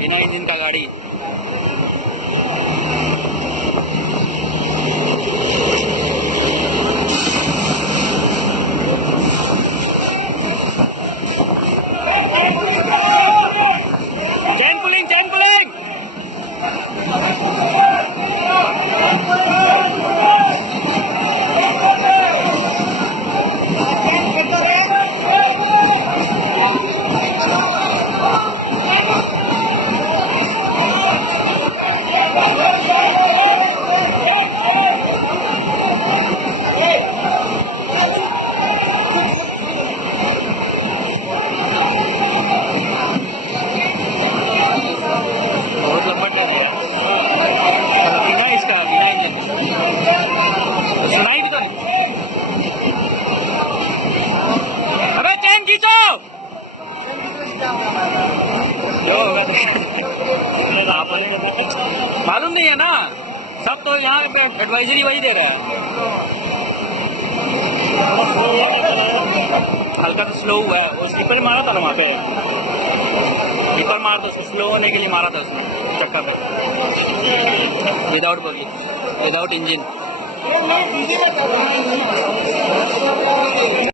बिना इंजन का गाड़ी। चैन पुलिंग, चैन पुलिंग। बहुत लंबा ट्रेन है बिना इसका, बिना इंजन सुनाई भी तो नहीं। अबे चैन खींचो। जो होगा मालूम नहीं है ना, सब तो यहाँ पे एडवाइजरी वही दे रहा है। हल्का तो स्लो हुआ है, वो स्लीपर मारा था ना वहाँ पे, स्लीपर मार तो उसको स्लो होने के लिए मारा था उसने चक्का पे, विदाउट बगी, विदाउट इंजन।